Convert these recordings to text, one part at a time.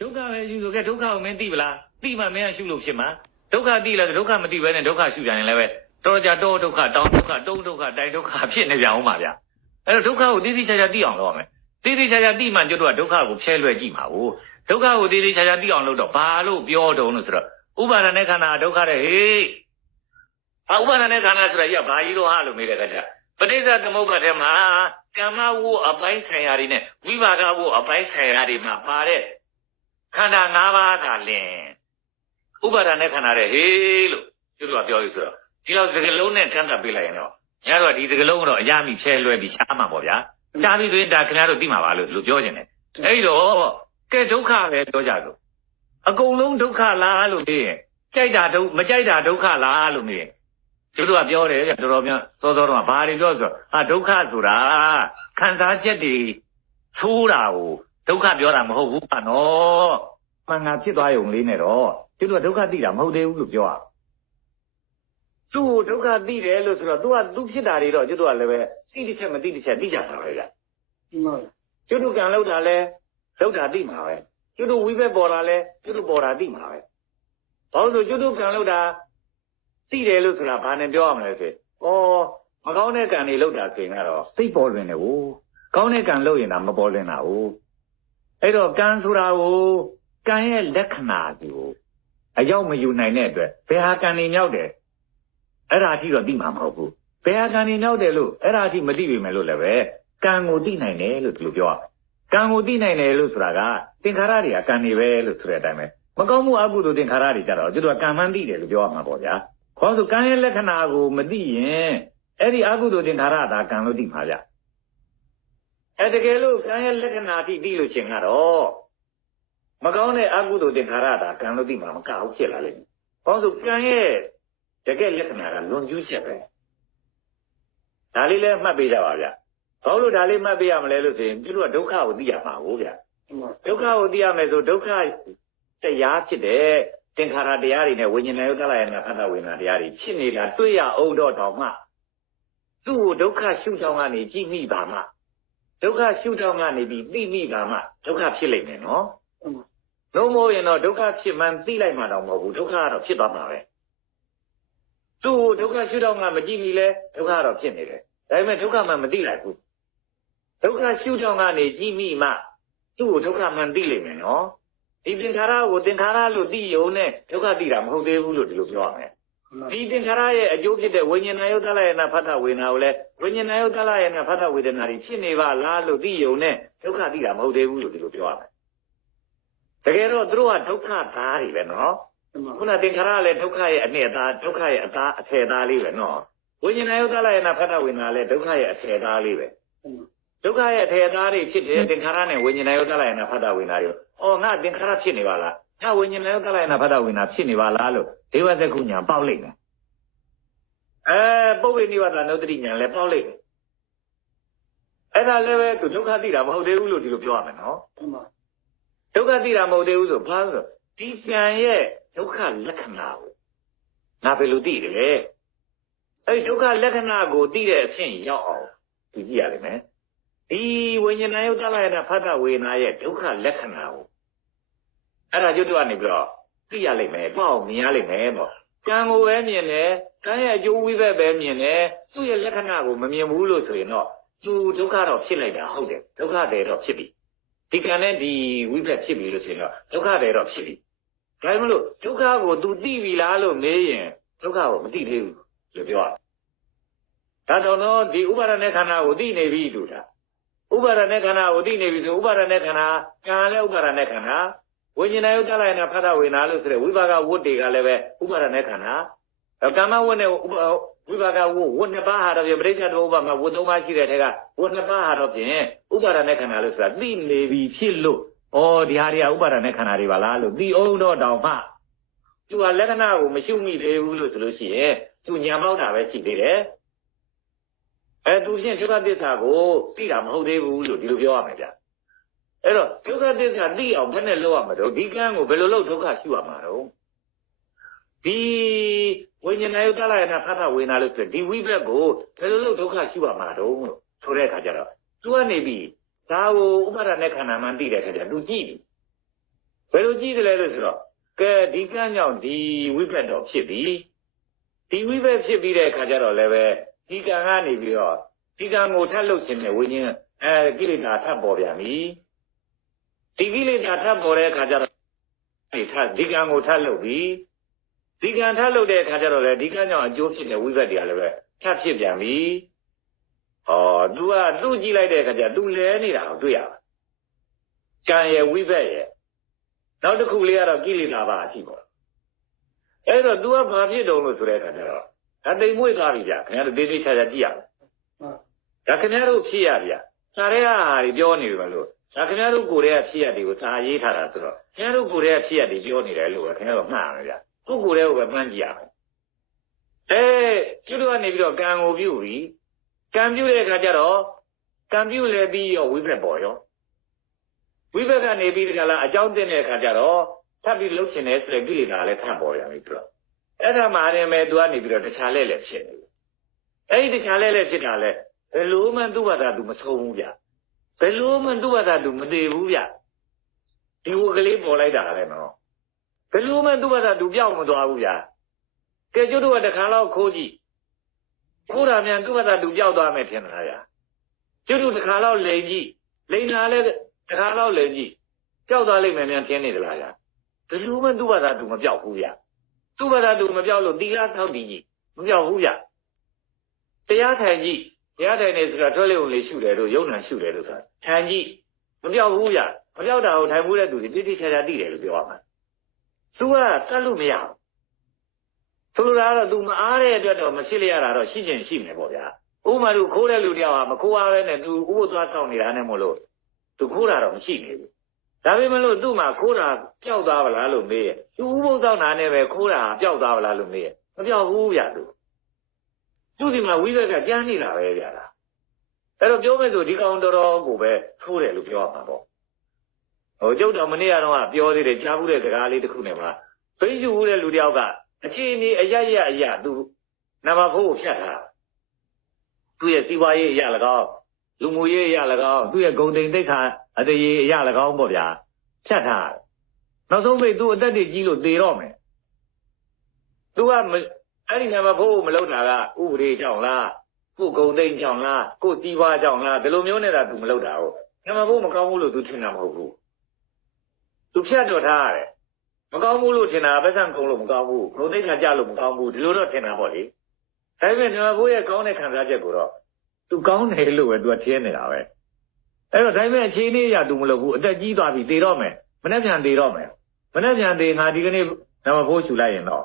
ဒုက္ခပဲယူဆိုခဲ့ဒုက္ခကိုမင်းသိပလားသိမှမင်းကရှုလို့ဖြစ်မှာဒုက္ခသိလားဒုက္ခမသိဘဲနဲ့ဒုက္ခရှုကြရင်လည်းပဲတော်ကြတော့ဒုက္ခတောင်းဒုက္ခတုံးဒုက္ခတိုင်ဒုက္ခဖြစ်နေပြန်အောင်ပါဗျာအဲ့တော့ဒုက္ခကိုသိသိချာချာသိအောင်လုပ်ရမယ်သိသိချာချာသိမှကျွတ်တော့ဒုက္ခကိုဖျဲလွှဲကြည့်မှာကိုဒုက္ခကိုသိသိချာချာသိအောင်လုပ်တော့ဘာလို့ပြောတုံးလို့ဆိုတော့ဥပါဒณะခန္ဓာဒုက္ခတဲ့ဟေးအဥပါဒณะခန္ဓာဆိုတာကြီးကဘာကြီးလို့ဟာလို့မေးတဲ့ခါကျပဋိစ္စသမုပ္ပါဒ်ထဲမှာကမ္မဝုအပိုင်းဆိုင်ရာတွေနဲ့ဝိပါကဝုအပိုင်းဆိုင်ရာတွေမှာပါတဲ့ ခန္ဓာ၅ပါးကလင်ဥပါဒณะခန္ဓာတဲ့ဟေးလို့သူတို့ကပြောပြီးဆိုတော့ဒီလောက်စကလုံးနဲ့ဆန်းတပ်ပေးလိုက်ရင်တော့ညာတော့ဒီစကလုံးကတော့အရမိဆဲလွဲပြီးရှားမှာပေါ့ဗျာရှားပြီးဆိုရင်ဒါခင်ဗျားတို့သိမှာပါလို့လို့ပြောခြင်းတယ်အဲ့ဒီတော့ကဲဒုက္ခပဲပြောကြတော့အကုန်လုံးဒုက္ခလားလို့မေးရင်ကြိုက်တာဒုမကြိုက်တာဒုက္ခလားလို့မေးရင်သူတို့ကပြောတယ်ဗျတော်တော်များသောသောတော့ဘာတွေပြောဆိုတော့အာဒုက္ခဆိုတာခံစားချက်တွေသိုးတာကို ဒုက္ခပြောတာမဟုတ်ဘူးကနော်မှန်ငါဖြစ်သွားရုံလေးနဲ့တော့သူတို့ကဒုက္ခသိတာမဟုတ်သေးဘူးလို့ပြောတာသူ့ကိုဒုက္ခသိတယ်လို့ဆိုတော့ तू ကသူဖြစ်တာတွေတော့ကျွတ်တို့ကလည်းပဲသိတစ်ချက်မသိတစ်ချက်သိကြတာပဲဗျဒီမှာကျွတ်တို့ကံလောက်တာလဲလောက်တာသိမှာပဲကျွတ်တို့ဝိဘက်ပေါ်တာလဲကျွတ်တို့ပေါ်တာသိမှာပဲဘာလို့လဲဆိုကျွတ်တို့ကံလောက်တာသိတယ်လို့ဆိုတာဘာနဲ့ပြောရမလဲဆိုဩမကောင်းတဲ့ကံတွေလောက်တာဆိုရင်ကတော့သိပေါ်လွင်တယ်ဟိုကောင်းတဲ့ကံလောက်ရင်တော့မပေါ်လွင်တာဟို အဲ့တော့ကံဆိုတာကိုကံရဲ့လက္ခဏာကိုအရောက်မယူနိုင်တဲ့အတွက်ဘယ်ဟာကံနေမြောက်တယ်အဲ့ဒါအထိတော့သိမှာမဟုတ်ဘူးဘယ်ဟာကံနေမြောက်တယ်လို့အဲ့ဒါအထိမသိပေမဲ့လို့လည်းပဲကံကိုသိနိုင်တယ်လို့ဒီလိုပြောရမယ်ကံကိုသိနိုင်တယ်လို့ဆိုတာကသင်္ခါရတွေကကံနေပဲလို့ဆိုတဲ့အတိုင်းပဲမကောင်းမှုအကုသိုလ်သင်္ခါရတွေကြတော့ကျွတ်ကကံမှန်းသိတယ်လို့ပြောရမှာပေါ့ဗျာခေါင်းဆိုကံရဲ့လက္ခဏာကိုမသိရင်အဲ့ဒီအကုသိုလ်သင်္ခါရဒါကံလို့သိမှာဗျ အဲ့တကယ်လို့ကံရဲ့လက္ခဏာအထိသိလို့ရှင်ကတော့မကောင်းတဲ့အကုသိုလ်သင်္ခါရဒါကံလို့သိမှာမကဟုတ်ဖြစ်လာလိမ့်မယ်ခေါင်းဆိုကံရဲ့တကယ်လက္ခဏာကလွန်ကျူးချက်ပဲဒါလေးလည်းမှတ်ပေးကြပါဗျဘာလို့ဒါလေးမှတ်ပေးရမလဲလို့ဆိုရင်သူတို့ကဒုက္ခကိုသိရမှာကိုဗျဒီမှာဒုက္ခကိုသိရမယ်ဆိုဒုက္ခတရားဖြစ်တဲ့သင်္ခါရတရားတွေနဲ့ဝိညာဉ်နဲ့ယုတ်တလာယနာဖတ်တဝေနာတရားတွေဖြစ်နေတာတွေ့ရအောင်တော့တောင်မှသူ့ကိုဒုက္ခရှုထောင်ကနေကြည့်မိပါမှ ဒုက္ခရှုထောင်ကနေပြီးသိမိပါမှဒုက္ခဖြစ်လိမ့်မယ်နော်ဒီမှာလုံးမို့ရင်တော့ဒုက္ခဖြစ်မှန်းသိလိုက်မှတော့မဟုတ်ဘူးဒုက္ခကတော့ဖြစ်သွားမှာပဲသူ့ကိုဒုက္ခရှုထောင်ကမကြည့်မိလဲဒုက္ခကတော့ဖြစ်နေတယ်ဒါပေမဲ့ဒုက္ခမှမသိလိုက်ဘူးဒုက္ခရှုထောင်ကနေကြည့်မိမှသူ့ကိုဒုက္ခမှန်သိလိမ့်မယ်နော်ဒီသင်္ခါရကိုသင်္ခါရလို့သိရုံနဲ့ဒုက္ခသိတာမဟုတ်သေးဘူးလို့ဒီလိုပြောရမယ် ဒီသင်္ခါရရဲ့အကျိုးဖြစ်တဲ့ဝိညာဏယုတ်တလယနာဖတ်တာဝေဒနာကိုလည်းဝိညာဏယုတ်တလယနာဖတ်တာဝေဒနာတွေဖြစ်နေပါလားလို့သိရုံနဲ့ဒုက္ခသိတာမဟုတ်သေးဘူးလို့ဒီလိုပြောရမယ်တကယ်တော့သူတို့ကဒုက္ခသားတွေပဲနော်ဒီမှာခုနသင်္ခါရလည်းဒုက္ခရဲ့အနှစ်သားဒုက္ခရဲ့အသားအထည်သားလေးပဲနော်ဝိညာဏယုတ်တလယနာဖတ်တာဝေဒနာလည်းဒုက္ခရဲ့အထည်သားလေးပဲဒီမှာဒုက္ခရဲ့အထည်သားတွေဖြစ်တဲ့သင်္ခါရနဲ့ဝိညာဏယုတ်တလယနာဖတ်တာဝေဒနာတွေအော်ငါသင်္ခါရဖြစ်နေပါလား ငါဝိညာဏယုတ်တလယနာဖတ်တာဝေဒနာဖြစ်နေပါလားလို့ဒေဝသက္ခုညာပေါက်လိုက်တယ်အဲပုပ္ပေနိဝါဒနုဒ္ဒတိညာလည်းပေါက်လိုက်တယ်အဲ့ဒါလည်းပဲသူဒုက္ခသိတာမဟုတ်သေးဘူးလို့ဒီလိုပြောရမယ်နော်ဒီမှာဒုက္ခသိတာမဟုတ်သေးဘူးဆိုဘာလို့လဲဒီဆံရဲ့ဒုက္ခလက္ခဏာကိုငါဘယ်လိုသိတယ်လဲအဲ့ဒီဒုက္ခလက္ခဏာကိုသိတဲ့အဖြစ်ရောက်အောင်ဒီကြည့်ရလိမ့်မယ်ဒီဝိညာဏယုတ်တလယနာဖတ်တာဝေဒနာရဲ့ဒုက္ခလက္ခဏာကို အဲ့ဒါကျွတ်တော့ကနေပြီးတော့သိရလိမ့်မယ်ပေါ့မြင်ရလိမ့်မယ်ပေါ့ ကံကိုပဲမြင်တယ်ကံရဲ့အကျိုးဝိဘက်ပဲမြင်တယ်သူ့ရဲ့လက္ခဏာကိုမမြင်ဘူးလို့ဆိုရင်တော့သူဒုက္ခတော့ဖြစ်လိုက်တာဟုတ်တယ်ဒုက္ခတယ်တော့ဖြစ်ပြီဒီကံနဲ့ဒီဝိဘက်ဖြစ်ပြီလို့ဆိုရင်တော့ဒုက္ခတယ်တော့ဖြစ်ပြီဒါမှမလို့ဒုက္ခကို तू သိပြီလားလို့မေးရင်ဒုက္ခကိုမသိသေးဘူးလို့ပြောရဒါတော့တော့ဒီဥပါဒณะခန္ဓာကိုသိနေပြီလို့ဒါဥပါဒณะခန္ဓာကိုသိနေပြီဆိုဥပါဒณะခန္ဓာကံလည်းဥပါဒณะခန္ဓာ ဝိညာဉ်နဲ့ဥဒ္ဒလိုက်နဲ့ဖတ်တာဝေနာလို့ဆိုတဲ့ဝိပါကဝတ်တွေကလည်းပဲဥပါဒနဲ့ခန္ဓာကာမဝတ်နဲ့ဝိပါကဝတ်ဝတ်နှစ်ပါးဟာတော့ပြပဋိစ္စတောဥပါမှာဝတ်သုံးပါးရှိတဲ့ထဲကဝတ်နှစ်ပါးဟာတော့ဖြင့်ဥပါဒနဲ့ခန္ဓာလို့ဆိုတာသိနေပြီဖြစ်လို့ဩဒီဟာတွေကဥပါဒနဲ့ခန္ဓာတွေပါလားလို့သိအောင်တော့တောင်မှသူကလက္ခဏာကိုမရှိမိသေးဘူးလို့ဆိုလို့ရှိရင်သူညာပေါက်တာပဲရှိသေးတယ်အဲသူဖြင့်ဒုက္ခသစ္စာကိုသိတာမဟုတ်သေးဘူးလို့ဒီလိုပြောရမယ်ဗျာ အဲ့တော့ဒုက္ခသစ္စာသိအောင်ဘယ်နဲ့လုပ်ရမှာတော့ဒီကံကိုဘယ်လိုလုပ်ဒုက္ခရှုရမှာတော့ဒီဝိညာဉ်ယုတ်တလာယနာဖတ်တာဝေနာလို့ဆိုဒီဝိဘက်ကိုဘယ်လိုလုပ်ဒုက္ခရှုရမှာတော့လို့ဆိုတဲ့အခါကျတော့သူကနေပြီးဒါကိုဥပါဒณะခန္ဓာမှန်သိတဲ့အခါကျသူကြည့်ပြီဘယ်လိုကြည့်တယ်လဲလို့ဆိုတော့ကဲဒီကံကြောင့်ဒီဝိဘတ်တော့ဖြစ်ပြီဒီဝိဘတ်ဖြစ်ပြီးတဲ့အခါကျတော့လည်းပဲဒီကံကနေပြီးတော့ဒီကံကိုထပ်လုပ်ခြင်းနဲ့ဝိညာဉ်အဲကိလေသာထပ်ပေါ်ပြန်ပြီ ဒီကိလေသာထပ်ပေါ်တဲ့အခါကျတော့ဒီထပ်ဒီကံကိုထပ်လုပ်ပြီဒီကံထပ်လုပ်တဲ့အခါကျတော့လေဒီကံကြောင့်အကျိုးဖြစ်တဲ့ဝိဘတ်တွေကလည်းပဲထပ်ဖြစ်ပြန်ပြီဩ तू ကသူ့ကြည့်လိုက်တဲ့အခါကျ तू လဲနေတာကိုတွေ့ရပါကံရဲ့ဝိဘတ်ရဲ့ နောက်တစ်ခုလေးကတော့ကိလေသာပါအဖြစ်ပေါ့အဲ့တော့ तू ကဘာဖြစ်တုံးလို့ဆိုတဲ့အခါကျတော့ဒါတိမ်မွေ့သွားပြီဗျခင်ဗျားတို့ဒေသေးချာချာကြည့်ရမယ်ဒါခင်ဗျားတို့ဖြစ်ရဗျစာရဲဟာတွေပြောနေပြီမလို့ ဒါခင်ဗျားတို့ကိုယ်ရဲ့ဖြစ်ရတွေကိုစာရေးထားတာဆိုတော့ခင်ဗျားတို့ကိုယ်ရဲ့ဖြစ်ရတွေပြောနေတယ်လို့ပဲခင်ဗျားတို့မှတ်ရမယ်ဗျကိုယ်ကိုယ်ရဲ့ကိုပဲမှန်းကြည့်ရမယ်အဲကျွတ်ကနေပြီးတော့ကံကိုပြုပြီကံပြုတဲ့အခါကျတော့ကံပြုလည်းပြီးရောဝိပက်ပေါ်ရောဝိဘက်ကနေပြီးဒီကလာအကြောင်းတင်တဲ့အခါကျတော့ထပ်ပြီးလှုပ်ရှင်နေဆိုတဲ့ကိလေသာလည်းထပ်ပေါ်ရပြီသူကအဲ့ဒါမှရင်မဲ့သူကနေပြီးတော့တခြားလဲလဲဖြစ်နေတယ်အဲ့ဒီတခြားလဲလဲဖြစ်တာလဲဘယ်လို့မှသူ့ဘာသာသူမဆုံးဘူးဗျ ဘယ်လို့မှသူ့ဘာသာသူမသေးဘူးဗျဒီဝကလေးပေါ်လိုက်တာလည်းနော်ဘယ်လို့မှသူ့ဘာသာသူပြောင်းမသွားဘူးဗျကဲကျွတ်တို့ကတခါတော့ခိုးကြည့်ခိုးတာမြန်သူ့ဘာသာသူပြောင်းသွားမယ်ထင်တာဗျကျွတ်တို့တခါတော့လိန်ကြည့်လိန်တာလဲတခါတော့လေကြည့်ကြောက်သွားလိမ့်မယ်မြန်ထင်းနေသလားဗျာဘယ်လိုမှသူ့ဘာသာသူမပြောက်ဘူးဗျာသူ့ဘာသာသူမပြောက်လို့တီလာထောက်တည်ကြီးမပြောက်ဘူးဗျာတရားထိုင်ကြည့် တရားထိုင်နေဆိုတာထွက်လေုံလေးရှုတယ်လို့ယုံနာရှုတယ်လို့ဆိုတာထိုင်ကြည့်မပြောက်ဘူးဗျာမပြောက်တာကိုထိုင်မှုတဲ့သူတွေတိတိကျကျသိတယ်လို့ပြောရမှာသူကစက်လို့မရဘူးဆိုလိုတာကတော့သူမအားတဲ့အတွက်တော့မဖြစ်လျရတာတော့ရှိချင်ရှိမယ်ပေါ့ဗျာဥပမာသူခိုးတဲ့လူတယောက်ဟာမခိုးအားပဲနဲ့သူဥပသွားတောင်းနေတာနဲ့မို့လို့သူခိုးတာတော့မရှိနေဘူးဒါပေမဲ့လို့သူ့မှာခိုးတာပျောက်သွားပါလားလို့မေးရဲ့သူဥပုသ်သောနာနဲ့ပဲခိုးတာပျောက်သွားပါလားလို့မေးရဲ့မပျောက်ဘူးဗျာသူ သူဒီမှာဝိသက်ကကြမ်းနေတာပဲဗျာလားအဲ့တော့ပြောမယ်ဆိုဒီကောင်တော်တော်ကိုပဲထိုးတယ်လို့ပြောရမှာပေါ့ဟိုကျုပ်တော်မနေ့ကတော့ပြောသေးတယ်ကြားဘူးတဲ့စကားလေးတစ်ခုနဲ့မှာဘိယူဦးတဲ့လူတယောက်ကအချင်းအီအရရအရသူနံပါတ်4ကိုဖြတ်ထားသူ့ရဲ့စီးပွားရေးအရ၎င်းလူမှုရေးအရ၎င်းသူ့ရဲ့ဂုံတိန်သိက္ခာအတရေအရ၎င်းပေါ့ဗျာဖြတ်ထားတယ်နောက်ဆုံးပိတ်သူအသက်တွေကြီးလို့သေတော့မယ်သူကမ အဲ့ဒီနံပါတ်ဖို့မလုပ်တာကဥပဒေကြောင့်လားကိုယ်ဂုံတိန်ကြောင့်လားကိုယ်တီးပွားကြောင့်လားဒီလိုမျိုးနဲ့တာသူမလုပ်တာဟုတ်နံပါတ်ဖို့မကောင်းဘူးလို့သူထင်တာမဟုတ်ဘူးသူဖြတ်တော့ထားရတယ်မကောင်းဘူးလို့ထင်တာပဲဆံကုံလို့မကောင်းဘူးဂုံတိန်ခါကြလို့မကောင်းဘူးဒီလိုတော့ထင်တာပေါ့လေဒါပေမဲ့နံပါတ်ဖို့ရဲ့ကောင်းတဲ့ခံစားချက်ကိုတော့ तू ကောင်းတယ်လို့ပဲ तू ထင်းနေတာပဲအဲ့တော့ဒါပေမဲ့အခြေအနေအရ तू မလုပ်ဘူးအသက်ကြီးသွားပြီသေတော့မယ်မနေ့ပြန်သေတော့မယ်မနေ့ပြန်သေငါဒီကနေ့နံပါတ်4ရှူလိုက်ရင်တော့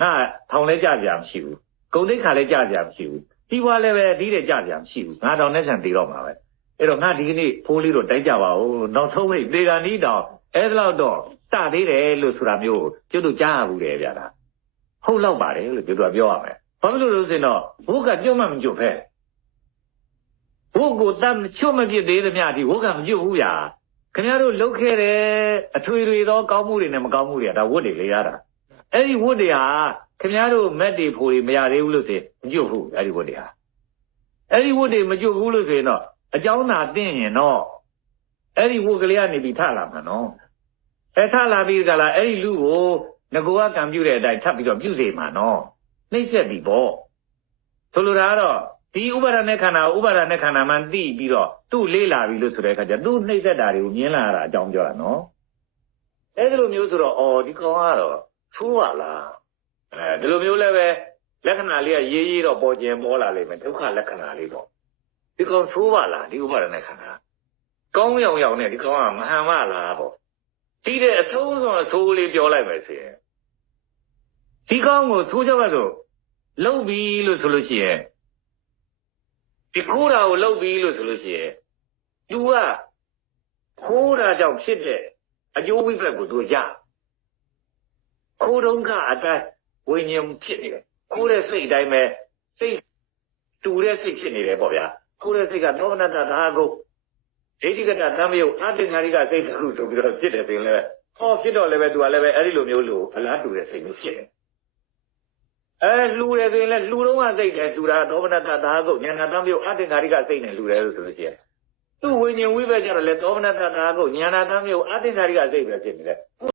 ငါထောင်လဲကြကြမရှိဘူးဂုံတိတ်ခါလဲကြကြမရှိဘူးဒီဘွားလည်းပဲဒီတဲ့ကြကြမရှိဘူးငါတောင်နဲ့ပြန်သေတော့မှာပဲအဲ့တော့ငါဒီကနေ့ဖိုးလေးတော့တိုက်ကြပါဦးနောက်ဆုံးမိတ်သေကနီးတောင်အဲ့ဒါတော့စသေးတယ်လို့ဆိုတာမျိုးကျွတ်တို့ကြားရဘူးလေဗျာလားဟုတ်တော့ပါတယ်လို့ကျွတ်တို့ကပြောရမယ်ဘာဖြစ်လို့လဲဆိုရင်တော့ဘုကကြွမှမကြွဖဲဝုတ်ကိုတတ်ချွတ်မဖြစ်သေးသမျှအထိဝုတ်ကမကျွတ်ဘူးဗျာခင်ဗျားတို့လုတ်ခဲ့တဲ့အထွေထွေသောကောင်းမှုတွေနဲ့မကောင်းမှုတွေကဒါဝတ်တွေလေရတာ အဲ့ဒီဝတ်တွေဟာခင်ဗျားတို့မက်တွေဖိုတွေမရသေးဘူးလို့ဆိုရင်မကျွတ်ဘူးအဲ့ဒီဝတ်တွေဟာအဲ့ဒီဝတ်တွေမကျွတ်ဘူးလို့ဆိုရင်တော့အကြောင်းသာသိရင်တော့အဲ့ဒီဝတ်ကလေးကနေပြီးထလာမှာနော်အဲ့ထလာပြီးကလာအဲ့ဒီလူကိုငကောကကံပြုတဲ့အတိုင်းထပ်ပြီးတော့ပြုစေမှာနော်နှိမ့်ဆက်ပြီးပေါ့ဆိုလိုတာကတော့ဒီဥပါဒနဲ့ခန္ဓာဥပါဒနဲ့ခန္ဓာမှန်သိပြီးတော့သူ့လေးလာပြီလို့ဆိုတဲ့အခါကျသူ့နှိမ့်ဆက်တာတွေကိုမြင်လာတာအကြောင်းပြောတာနော်အဲ့ဒီလိုမျိုးဆိုတော့အော်ဒီကောင်ကတော့ သိုးပါလားအဲဒီလိုမျိုးလည်းပဲလက္ခဏာလေးကရေးရေးတော့ပေါ်ကျင်ပေါ်လာလိမ့်မယ်ဒုက္ခလက္ခဏာလေးပေါ့ဒီကောင်သိုးပါလားဒီဥပါဒณะခန္ဓာကောင်းရောင်ရောင်နဲ့ဒီကောင်ကမဟန်မလားပေါ့ဒီတဲ့အဆုံးစွန်အဆိုးလေးပြောလိုက်မယ်ဆိုရင်ဒီကောင်ကိုသိုးကြပါဆိုလုံပြီလို့ဆိုလို့ရှိရင် ဒီခိုးတာကိုလုပ်ပြီးလို့ဆိုလို့ရှိရင် तू ကခိုးတာကြောင့်ဖြစ်တဲ့အကျိုးဝိပက်ကို तू ရ ခိုးတုံးကအတိုင်းဝိညာဉ်ဖြစ်နေတယ်ခိုးတဲ့စိတ်အတိုင်းပဲစိတ်တူတဲ့စိတ်ဖြစ်နေတယ်ပေါ့ဗျာခိုးတဲ့စိတ်ကသောမနတသာကုတ်ဒိဋ္ဌိကတသံယုတ်အတ္တငါရိကစိတ်တစ်ခုဆိုပြီးတော့ဖြစ်တယ်ပင်လည်းဟောဖြစ်တော့လည်းပဲ तू ကလည်းပဲအဲ့ဒီလိုမျိုးလို့အလားတူတဲ့စိတ်မျိုးဖြစ်တယ်အဲလှူတယ်ဆိုရင်လည်းလှူတော့ကစိတ်တယ်လှူတာဒေါမနတသာကုတ်ဉာဏ်တံပြုတ်အတ္တငါရိကစိတ်နဲ့လှူတယ်လို့ဆိုလို့ရှိရင်သူ့ဝိညာဉ်ဝိဘက်ကျတော့လေသောမနတတာကိုညာနာသမျိုးအသင်္ခါရိကစိတ်ပဲဖြစ်နေတယ်